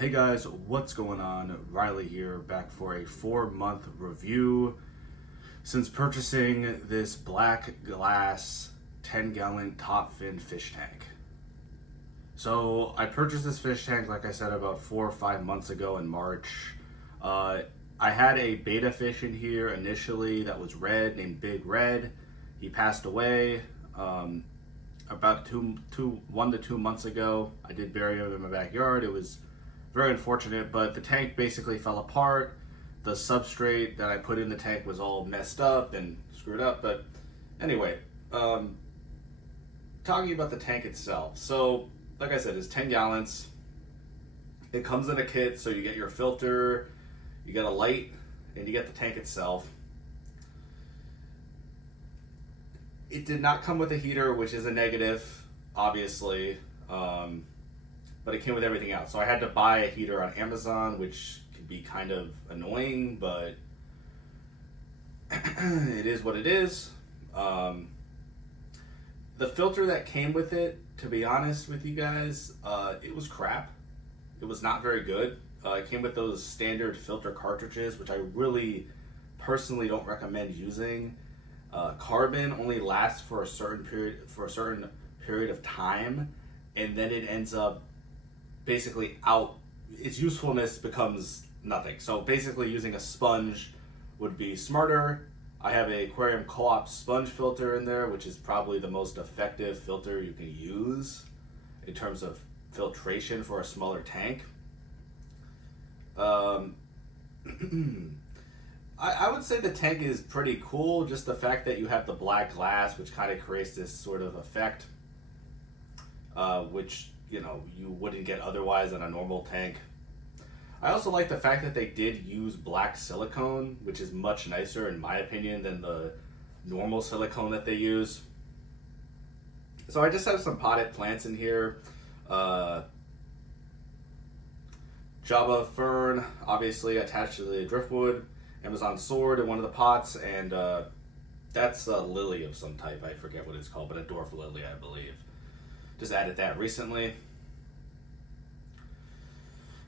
Hey guys, what's going on? Riley here, back for a 4-month review. Since purchasing this black glass 10-gallon Topfin fish tank. So I purchased this fish tank, like I said, about 4 or 5 months ago in March. I had a beta fish in here initially that was red, named Big Red. He passed away about 1 to 2 months ago. I did bury him in my backyard. It was very unfortunate, but the tank basically fell apart. The substrate that I put in the tank was all messed up and screwed up. But anyway, talking about the tank itself. So, like I said, it's 10 gallons. It comes in a kit, so you get your filter, you get a light, and you get the tank itself. It did not come with a heater, which is a negative, obviously. But it came with everything else. So I had to buy a heater on Amazon, which could be kind of annoying, but it is what it is. The filter that came with it, to be honest with you guys, it was crap. It was not very good. It came with those standard filter cartridges, which I really personally don't recommend using. Carbon only lasts for a certain period of time, and then it ends up basically out. Its usefulness becomes nothing. So basically using a sponge would be smarter. I have a aquarium co-op sponge filter in there, which is probably the most effective filter you can use in terms of filtration for a smaller tank. I would say the tank is pretty cool. Just the fact that you have the black glass, which kind of creates this sort of effect, which you wouldn't get otherwise on a normal tank. I also like the fact that they did use black silicone, which is much nicer in my opinion than the normal silicone that they use. So I just have some potted plants in here. Java fern, obviously attached to the driftwood. Amazon sword in one of the pots, and that's a lily of some type. I forget what it's called, but a dwarf lily, I believe. Just added that recently.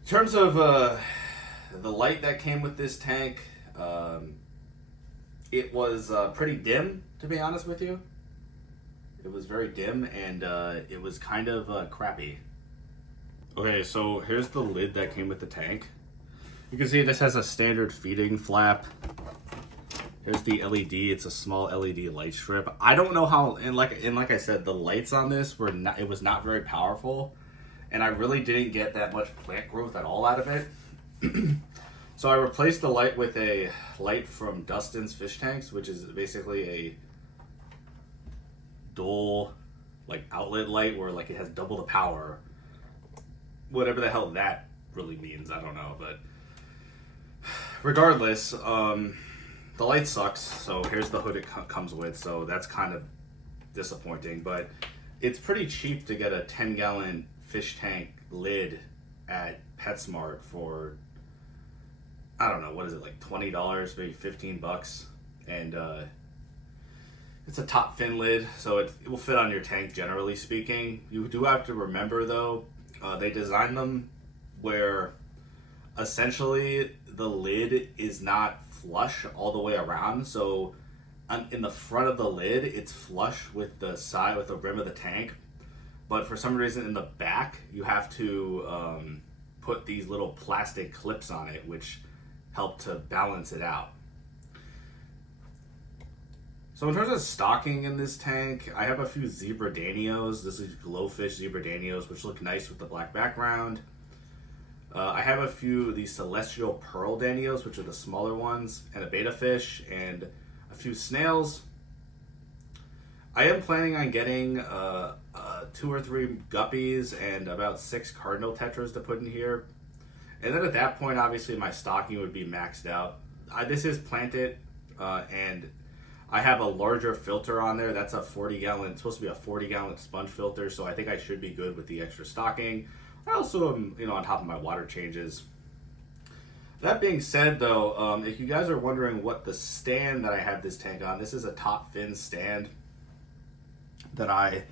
In terms of the light that came with this tank, it was pretty dim, to be honest with you. It was very dim, and it was kind of crappy. Okay, so here's the lid that came with the tank. You can see this has a standard feeding flap. Here's the LED. It's a small LED light strip. I don't know how, and like I said, the lights on this it was not very powerful, and I really didn't get that much plant growth at all out of it. So I replaced the light with a light from Dustin's Fish Tanks, which is basically a dual outlet light where it has double the power. Whatever the hell that really means, I don't know, but regardless, the light sucks. So here's the hood it comes with, so that's kind of disappointing, but it's pretty cheap to get a 10-gallon fish tank lid at PetSmart for, I don't know, what is it, like $20, maybe $15, and it's a Topfin lid, so it will fit on your tank generally speaking. You do have to remember though, they designed them where essentially the lid is not flush all the way around. So in the front of the lid, it's flush with the side, with the rim of the tank. But for some reason in the back, you have to put these little plastic clips on it, which help to balance it out. So in terms of stocking in this tank, I have a few zebra danios. This is glowfish zebra danios, which look nice with the black background. I have a few of these celestial pearl danios, which are the smaller ones, and a beta fish, and a few snails. I am planning on getting 2 or 3 guppies and about 6 cardinal tetras to put in here. And then at that point, obviously, my stocking would be maxed out. This is planted, and I have a larger filter on there. That's a 40-gallon, it's supposed to be a 40-gallon sponge filter, so I think I should be good with the extra stocking. I also am, on top of my water changes. That being said, though, if you guys are wondering what the stand that I have this tank on, this is a Topfin stand that I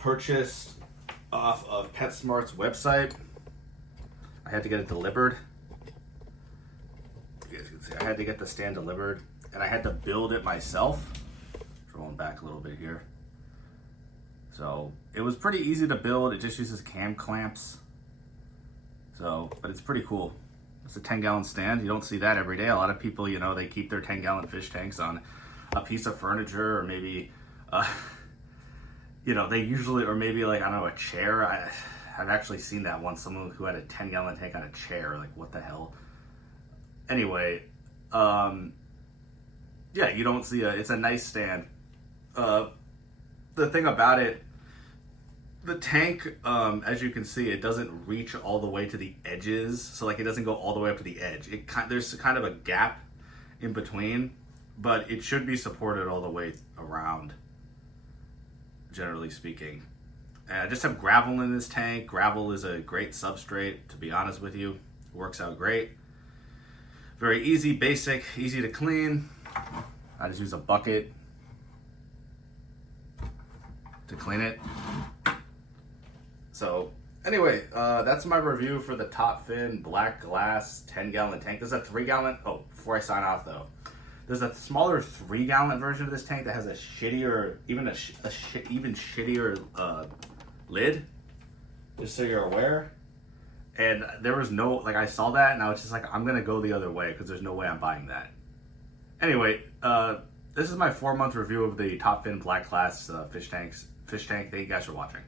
purchased off of PetSmart's website. I had to get it delivered. You guys can see I had to get the stand delivered, and I had to build it myself. Rolling back a little bit here. So it was pretty easy to build. It just uses cam clamps. So, but it's pretty cool. It's a 10-gallon stand. You don't see that every day. A lot of people, you know, they keep their 10-gallon fish tanks on a piece of furniture, or maybe, you know, they usually, or maybe like, I don't know, a chair. I've actually seen that once, someone who had a 10-gallon tank on a chair. Like, what the hell? Anyway, yeah, you don't see it's a nice stand. The thing about it, the tank, as you can see, it doesn't reach all the way to the edges. So like it doesn't go all the way up to the edge. There's kind of a gap in between, but it should be supported all the way around, generally speaking. And I just have gravel in this tank. Gravel is a great substrate, to be honest with you. It works out great. Very easy, basic, easy to clean. I just use a bucket to clean it. So anyway, that's my review for the Topfin black glass 10-gallon tank. There's a 3-gallon, oh, before I sign off though, there's a smaller 3-gallon version of this tank that has a shittier, even even shittier lid, just so you're aware. And there was no, like, I saw that and I was just like, I'm gonna go the other way because there's no way I'm buying that. Anyway, this is my 4-month review of the Topfin black glass fish tank. Thank you guys for watching.